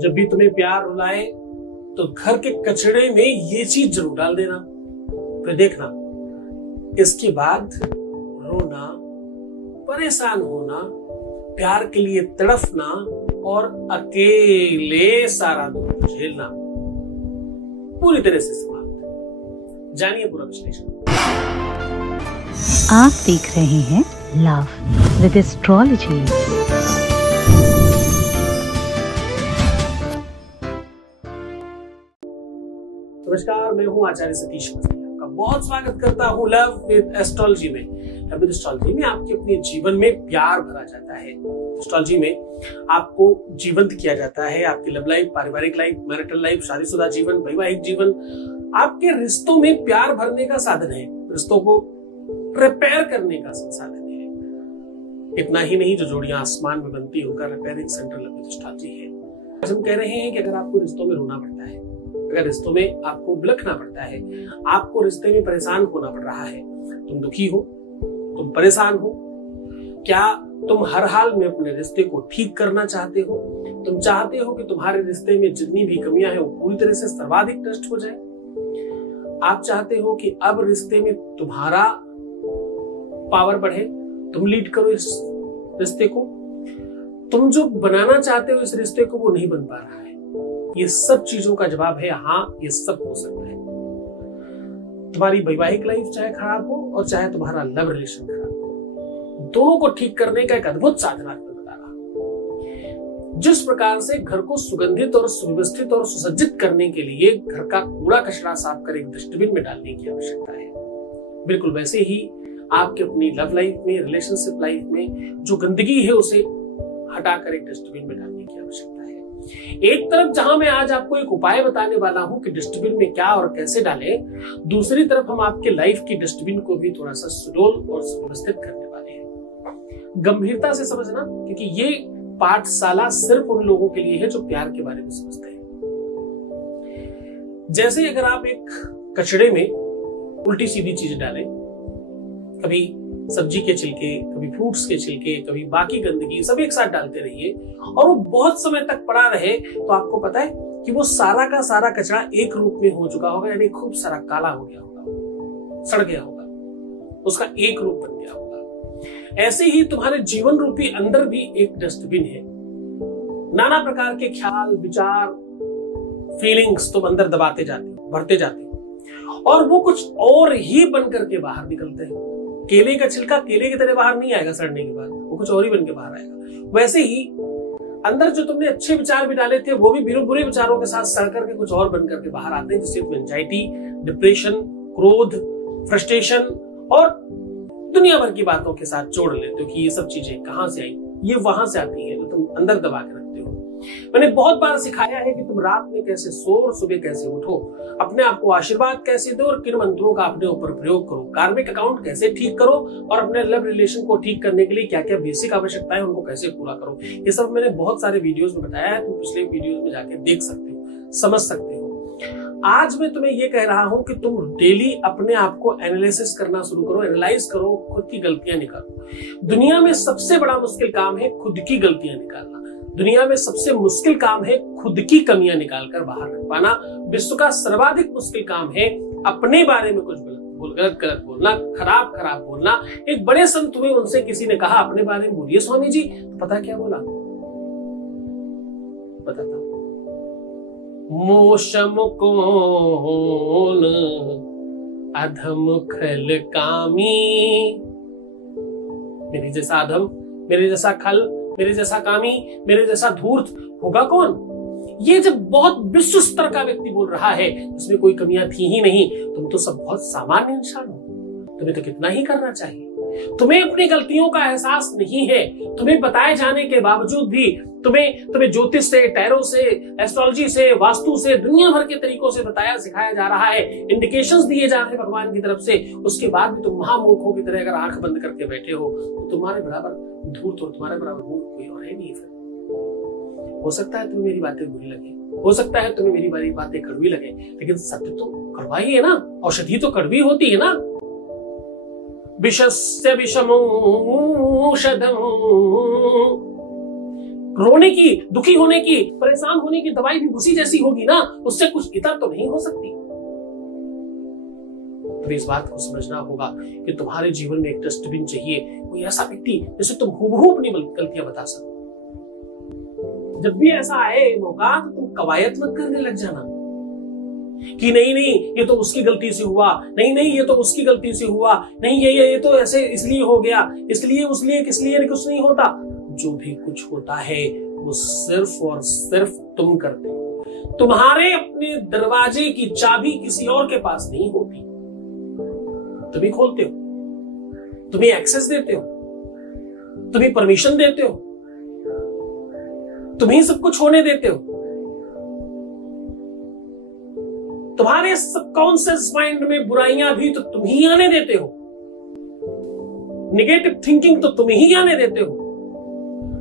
जब भी तुम्हें प्यार रुलाए तो घर के कचड़े में ये चीज जरूर डाल देना, फिर देखना इसके बाद रोना, परेशान होना, प्यार के लिए तड़फना और अकेले सारा दुख झेलना पूरी तरह से समाप्त। जानिए पूरा विश्लेषण। आप देख रहे हैं लव विद एस्ट्रोलॉजी। नमस्कार, मैं हूं आचार्य सतीश मस्ती। आपका बहुत स्वागत करता हूं लव विद एस्ट्रोलॉजी में। लव विद एस्ट्रोलॉजी में आपके अपने जीवन में प्यार भरा जाता है। एस्ट्रोलॉजी में आपको जीवंत किया जाता है। आपकी लव लाइफ, पारिवारिक लाइफ, मैरिटल लाइफ, शादीशुदा जीवन, वैवाहिक जीवन, आपके रिश्तों में प्यार भरने का साधन है, रिश्तों को रिपेयर करने का संसाधन है। इतना ही नहीं, जो जोड़ियां आसमान में बनती होगा, repairing centre love with astrology है। आज हम कह रहे हैं कि अगर आपको रिश्तों में रोना पड़ता है, अगर रिश्तों में आपको बिलखना पड़ता है, आपको रिश्ते में परेशान होना पड़ रहा है, तुम दुखी हो, तुम परेशान हो, क्या तुम हर हाल में अपने रिश्ते को ठीक करना चाहते हो? तुम चाहते हो कि तुम्हारे रिश्ते में जितनी भी कमियां हैं वो पूरी तरह से सर्वाधिक नष्ट हो जाए? आप चाहते हो कि अब रिश्ते में तुम्हारा पावर बढ़े, तुम लीड करो इस रिश्ते को, तुम जो बनाना चाहते हो इस रिश्ते को वो नहीं बन पा रहा है। ये सब चीजों का जवाब है हाँ, ये सब हो सकता है। तुम्हारी वैवाहिक लाइफ चाहे खराब हो और चाहे तुम्हारा लव रिलेशन खराब हो, दोनों को ठीक करने का एक अद्भुत साधन आपको बता रहा हूं। जिस प्रकार से घर को सुगंधित और सुव्यवस्थित और सुसज्जित करने के लिए घर का कूड़ा कचरा साफ कर एक डस्टबिन में डालने की आवश्यकता है, बिल्कुल वैसे ही आपके अपनी लव लाइफ में, रिलेशनशिप लाइफ में जो गंदगी है उसे हटाकर एक डस्टबिन में डालने की आवश्यकता है। एक तरफ जहां मैं आज आपको एक उपाय बताने वाला हूं कि डस्टबिन में क्या और कैसे डालें, दूसरी तरफ हम आपके लाइफ की डस्टबिन को भी थोड़ा सा सुडौल और सुव्यवस्थित करने वाले हैं। गंभीरता से समझना, क्योंकि ये पाठशाला सिर्फ उन लोगों के लिए है जो प्यार के बारे में समझते हैं। जैसे अगर आप एक कचड़े में उल्टी सीधी चीज डालें, कभी सब्जी के छिलके, कभी फ्रूट्स के छिलके, कभी बाकी गंदगी, सब एक साथ डालते रहिए और वो बहुत समय तक पड़ा रहे, तो आपको पता है कि वो सारा का सारा कचरा एक रूप में हो चुका होगा, यानी खूब सारा काला हो गया होगा, सड़ गया होगा, उसका एक रूप बन गया होगा। ऐसे ही तुम्हारे जीवन रूपी अंदर भी एक डस्टबिन है। नाना प्रकार के ख्याल, विचार, फीलिंग्स तुम अंदर दबाते जाते हो, भरते जाते हो और वो कुछ और ही बन करके बाहर निकलते हैं। केले का छिलका केले की तरह बाहर नहीं आएगा सड़ने के बाद, वो कुछ और ही बन के बाहर आएगा। वैसे ही अंदर जो तुमने अच्छे विचार भी डाले थे वो भी बुरे विचारों के साथ सड़ करके कुछ और बन करके बाहर आते हैं, जिससे एंजाइटी, डिप्रेशन, क्रोध, फ्रस्ट्रेशन और दुनिया भर की बातों के साथ जोड़ लेते हो कि ये सब चीजें कहां से आई, ये वहां से आती है जो तुम अंदर दबा के रखते हो। मैंने बहुत बार सिखाया है कि तुम रात में कैसे सो और सुबह कैसे उठो, अपने आप को आशीर्वाद कैसे दो और किन मंत्रों का अपने ऊपर प्रयोग करो, कार्मिक अकाउंट कैसे ठीक करो और अपने लव रिलेशन को ठीक करने के लिए क्या क्या बेसिक आवश्यकता है उनको कैसे पूरा करो। ये सब मैंने बहुत सारे वीडियोस में बताया है, तुम पिछले वीडियोस में जाके देख सकते हो, समझ सकते हो। आज मैं तुम्हें ये कह रहा हूं कि तुम डेली अपने आप को एनालिसिस करना शुरू करो, एनालाइज करो, खुद की गलतियां निकालो। दुनिया में सबसे बड़ा मुश्किल काम है खुद की गलतियां निकालना। दुनिया में सबसे मुश्किल काम है खुद की कमियां निकालकर बाहर रख पाना। विश्व का सर्वाधिक मुश्किल काम है अपने बारे में कुछ गलत बोलना, खराब बोलना। एक बड़े संत हुए, उनसे किसी ने कहा अपने बारे में बोलिए स्वामी जी, तो पता क्या बोला? पता था, मोशम कौन अधम खल कामी। मेरे जैसा अधम, मेरे जैसा खल, मेरे जैसा कामी, मेरे जैसा धूर्त होगा कौन? ये जब बहुत विश्व स्तर का व्यक्ति बोल रहा है, जिसमें कोई कमियां थी ही नहीं, तुम तो सब बहुत सामान्य इंसान हो, तुम्हें तो कितना ही करना चाहिए। तुम्हें अपनी गलतियों का एहसास नहीं है, तुम्हें बताए जाने के बावजूद भी तुम्हें ज्योतिष से, टैरो से, एस्ट्रोलॉजी से, वास्तु से, दुनिया भर के तरीकों से बताया सिखाया जा रहा है, इंडिकेशंस दिए जा रहे हैं भगवान की तरफ से, उसके बाद भी तुम महामूर्खों की तरह अगर आंख बंद करके बैठे हो, तो तुम्हारे बराबर धूर्त और तुम्हारे बराबर मूर्ख कोई और है नहीं। फिर हो सकता है तुम्हें मेरी बातें बुरी लगे, हो सकता है तुम्हें मेरी बातें कड़वी लगे, लेकिन सत्य तो कड़वा ही है ना, औषधि तो कड़वी होती है ना। विषस्य विषमौषधम् रोने की, दुखी होने की, परेशान होने की दवाई भी उसी जैसी होगी ना, उससे कुछ इतर तो नहीं हो सकती। तो इस बात को समझना होगा कि तुम्हारे जीवन में एक डस्टबिन चाहिए, कोई ऐसा व्यक्ति जिसे तुम हूबहू अपनी गलतियां बता सको। जब भी ऐसा आए मौका तो तुम कवायद मत करने लग जाना कि नहीं नहीं ये तो उसकी गलती से हुआ, नहीं नहीं ये तो उसकी गलती से हुआ, नहीं ये तो ऐसे इसलिए हो गया, इसलिए उसलिए किसलिए कुछ नहीं होता। जो भी कुछ होता है वो सिर्फ और सिर्फ तुम करते हो। तुम्हारे अपने दरवाजे की चाबी किसी और के पास नहीं होती, तुम ही खोलते हो, तुम ही एक्सेस देते हो, तुम ही परमिशन देते हो, तुम ही सब कुछ होने देते हो। तुम्हारे सबकॉन्शियस माइंड में बुराइयां भी तो तुम ही आने देते हो, नेगेटिव थिंकिंग तो तुम ही आने देते हो।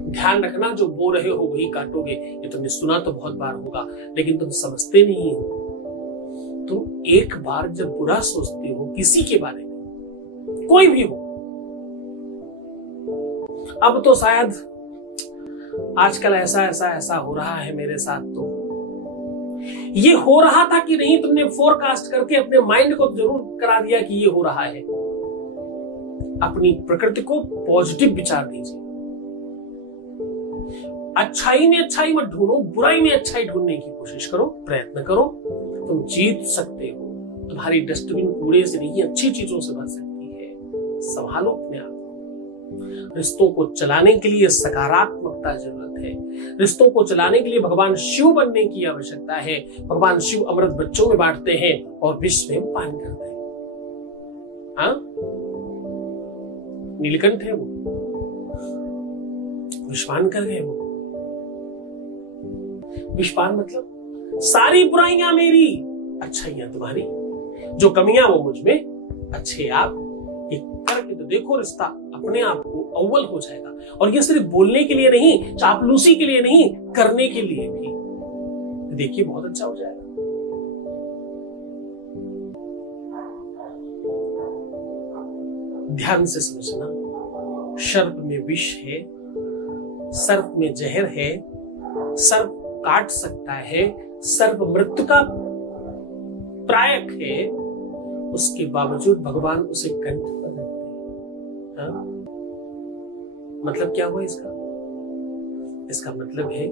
ध्यान रखना, जो बो रहे हो वही काटोगे। ये तुमने सुना तो बहुत बार होगा, लेकिन तुम समझते नहीं हो। तुम एक बार जब बुरा सोचते हो किसी के बारे में, कोई भी हो, अब तो शायद आजकल ऐसा हो रहा है मेरे साथ, तो ये हो रहा था कि नहीं, तुमने फोरकास्ट करके अपने माइंड को जरूर करा दिया कि ये हो रहा है। अपनी प्रकृति को पॉजिटिव विचार दीजिए। अच्छाई में अच्छाई मत ढूंढो, बुराई में अच्छाई ढूंढने की कोशिश करो, प्रयत्न करो। तुम जीत सकते हो। तुम्हारी डस्टबिन कूड़े से नहीं, अच्छी चीजों से भर सकती है। संभालो अपने आप को। रिश्तों को चलाने के लिए सकारात्मकता जरूरत है। रिश्तों को चलाने के लिए भगवान शिव बनने की आवश्यकता है। भगवान शिव अमृत बच्चों में बांटते हैं और विश्व में पान करते हैं। हाँ, नीलकंठ है वो, विश्वान कर गए वो। विश्वान मतलब सारी बुराइयां मेरी, अच्छाइयां तुम्हारी, जो कमियां वो मुझ में, अच्छे आप। ये करके तो देखो, रिश्ता अपने आप को अव्वल हो जाएगा। और ये सिर्फ बोलने के लिए नहीं, चापलूसी के लिए नहीं, करने के लिए भी। देखिए बहुत अच्छा हो जाएगा। ध्यान से समझना, सर्प में विष है, सर्प में जहर है, सर्प काट सकता है, सर्प मृत्यु का प्रायक है, उसके बावजूद भगवान उसे कंठ पर रखते हैं। मतलब क्या हुआ इसका? इसका मतलब है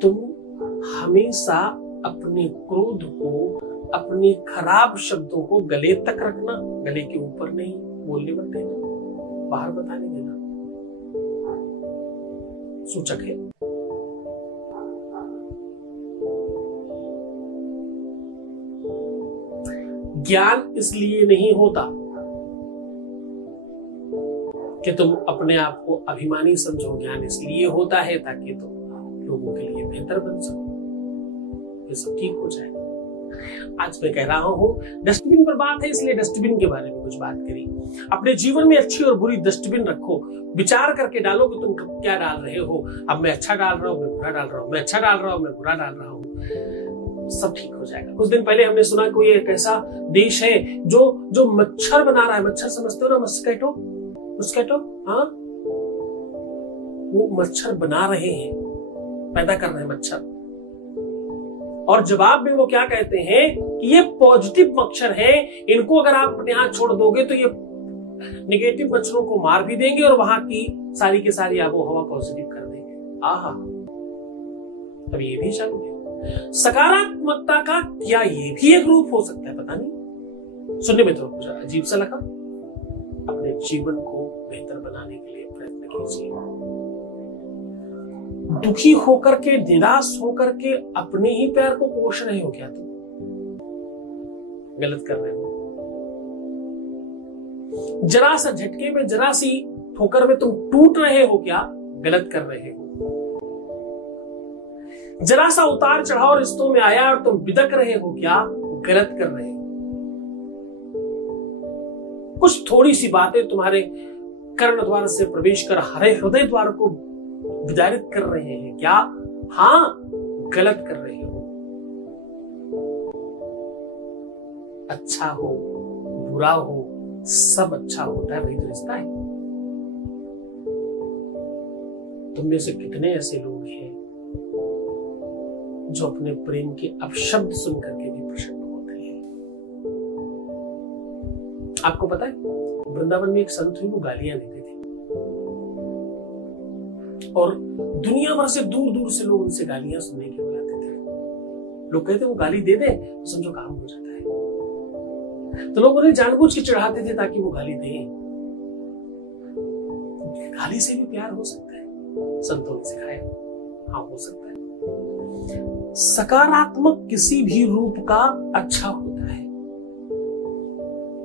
तुम हमेशा अपने क्रोध को, अपने खराब शब्दों को गले तक रखना, गले के ऊपर नहीं, बोलने मत देना, बाहर बताने देना। सूचक है। ज्ञान इसलिए नहीं होता कि तुम अपने आप को अभिमानी समझो, ज्ञान इसलिए होता है ताकि तुम लोगों के लिए बेहतर बन सको, ये सब ठीक हो जाएगा। आज मैं कह रहा हूं, डस्टबिन पर बात है इसलिए डस्टबिन के बारे में कुछ बात करी। अपने जीवन में अच्छी और बुरी डस्टबिन रखो, विचार करके डालो कि तुम क्या डाल रहे हो। अब मैं अच्छा डाल रहा हूं, मैं बुरा डाल रहा हूं, मैं अच्छा डाल रहा हूं, मैं बुरा डाल रहा हूं, सब ठीक हो जाएगा। कुछ दिन पहले हमने सुना कोई एक ऐसा देश है जो मच्छर बना रहा है। मच्छर समझते हो ना, मस्कीटो, हाँ, वो मच्छर बना रहे हैं, पैदा कर रहे हैं मच्छर। और जवाब में वो क्या कहते हैं कि ये पॉजिटिव मच्छर है, इनको अगर आप अपने हाथ छोड़ दोगे तो ये नेगेटिव मच्छरों को मार भी देंगे और वहां की सारी की सारी आबो हवा पॉजिटिव कर देंगे। आहा, अब ये भी चालू है। सकारात्मकता का क्या ये भी एक रूप हो सकता है? पता नहीं, सुनने में तो कुछ अजीब सा लगा। अपने जीवन को बेहतर बनाने के लिए प्रयत्न कीजिए। दुखी होकर के, निराश होकर के अपने ही पैर को कोस रहे हो क्या? तुम गलत कर रहे हो। जरा सा झटके में, जरा सी ठोकर में तुम टूट रहे हो क्या? गलत कर रहे हो। जरा सा उतार चढ़ाव रिश्तों में आया और तुम बिदक रहे हो क्या? गलत कर रहे हो। कुछ थोड़ी सी बातें तुम्हारे कर्ण द्वार से प्रवेश कर हरे हृदय द्वार को विदारित कर रहे हैं क्या? हाँ, गलत कर रहे हो। अच्छा हो, बुरा हो, सब अच्छा होता है, वही तो रिश्ता है। तुम में से कितने ऐसे लोग हैं जो अपने प्रेम के अपशब्द सुन करके भी प्रसन्न होते हैं? आपको पता है, वृंदावन में एक संत हुए, वो गालियां देते थे और दुनिया भर से दूर दूर से लोग उनसे गालियां सुनने के लिए आते थे। लोग कहते वो गाली दे दे तो समझो काम हो जाता है, तो लोग उन्हें जानबूझ के चढ़ाते थे ताकि वो गाली दें। गाली से भी प्यार हो सकता है, संतों ने सिखाया। हाँ, हो सकता है। सकारात्मक किसी भी रूप का अच्छा होता है,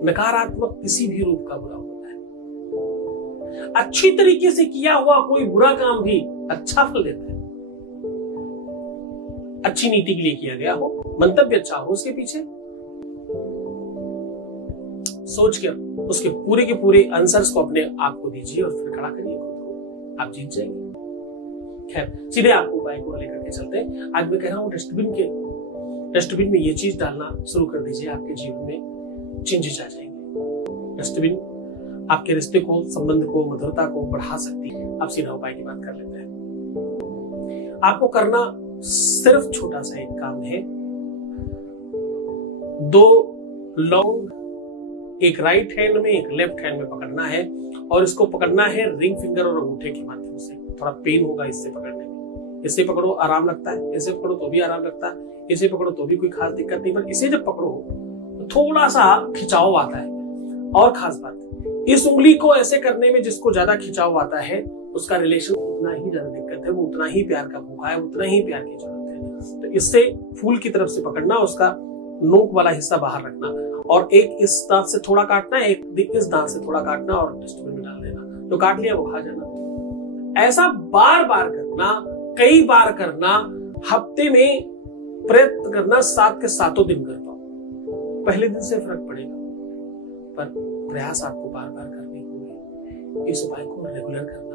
नकारात्मक किसी भी रूप का बुरा होता है। अच्छी तरीके से किया हुआ कोई बुरा काम भी अच्छा फल देता है। अच्छी नीति के लिए किया गया हो, मंतव्य अच्छा हो उसके पीछे, सोच कर उसके पूरे के पूरे आंसर्स को अपने आप को दीजिए और फिर खड़ा करिए खुद को, आप जीत जाएंगे। खैर, सीधे आपको उपाय को लेकर के चलते हैं। आज मैं कह रहा हूं डस्टबिन में ये चीज डालना शुरू कर दीजिए, आपके जीवन में चेंजेस आ जाएंगे। डस्टबिन आपके रिश्ते को, संबंध को, मधुरता को बढ़ा सकती है। अब सीधा उपाय की बात कर लेते हैं। आपको करना सिर्फ छोटा सा एक काम है। 2 लौंग एक राइट हैंड में, एक लेफ्ट हैंड में पकड़ना है और इसको पकड़ना है रिंग फिंगर और अंगूठे के माध्यम से। थोड़ा पेन होगा इससे पकड़ने में। इससे पकड़ो आराम लगता है, ऐसे पकड़ो तो भी आराम लगता है, इसे पकड़ो तो भी कोई खास दिक्कत नहीं, पर इसे जब पकड़ो तो थोड़ा सा खिंचाव आता है। और खास बात, इस उंगली को ऐसे करने में जिसको ज्यादा खिंचाव आता है उसका रिलेशन उतना ही ज्यादा दिक्कत है, वो उतना ही प्यार का भूखा है, उतना ही प्यार की जरूरत है। तो इससे फूल की तरफ से पकड़ना, उसका नोक वाला हिस्सा बाहर रखना और एक इस दांत से थोड़ा काटना, एक इस दांत से थोड़ा काटना और डस्टबिन में डाल देना। जो काट लिया वो खा जाना। ऐसा बार बार करना, कई बार करना, हफ्ते में प्रयत्न करना, 7 के 7 दिन कर पाओ। पहले दिन से फर्क पड़ेगा, पर प्रयास आपको बार बार करने होंगे। इस उपाय को रेगुलर करना,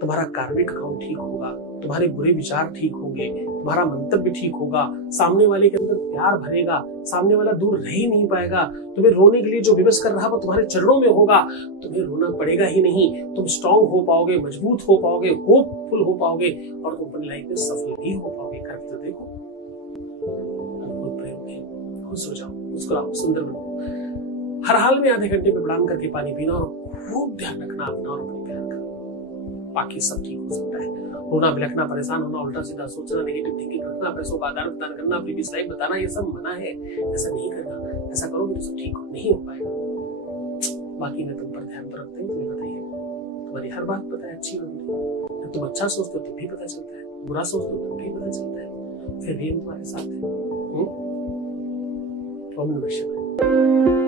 तुम्हारा कार्मिक अकाउंट ठीक होगा, तुम्हारे बुरे विचार ठीक होंगे, तुम्हारा मंतव्य ठीक होगा, सामने वाले के अंदर प्यार भरेगा, सामने वाला दूर रह ही नहीं पाएगा। तुम्हें रोने के लिए जो विवश कर रहा वो तुम्हारे चरणों में होगा, तुम्हें रोना पड़ेगा ही नहीं। तुम स्ट्रांग हो पाओगे, मजबूत हो पाओगे, होपफुल हो पाओगे और तुम अपनी लाइफ में सफल भी हो पाओगे। करके तो देखो, अद्भुत प्रयोग है। खुश हो जाओ, मुस्कुराओ, सुंदर बनो। हर हाल में आधे घंटे में प्रणाम करके पानी पीना और खूब ध्यान रखना अपना और अपने प्यार का। बाकी सब ठीक हो सकता है। रोना, बिलखना, परेशान होना, उल्टा सीधा सोचना, नेगेटिव थिंकिंग रखना, पैसों का आदान प्रदान करना, प्रीवियस लाइफ बताना, ये सब मना है। ऐसा नहीं करना। ऐसा करोगे तो सब ठीक नहीं हो पाएगा। बाकी मैं तुम पर ध्यान तो रखते ही, तुम्हें बताइए, तुम्हारी हर बात पता है अच्छी होगी। जब तुम अच्छा सोचते हो तब भी पता चलता है, बुरा सोचते हो तब भी पता चलता है, फिर भी हम तुम्हारे साथ हैं। ओम नमः शिवाय।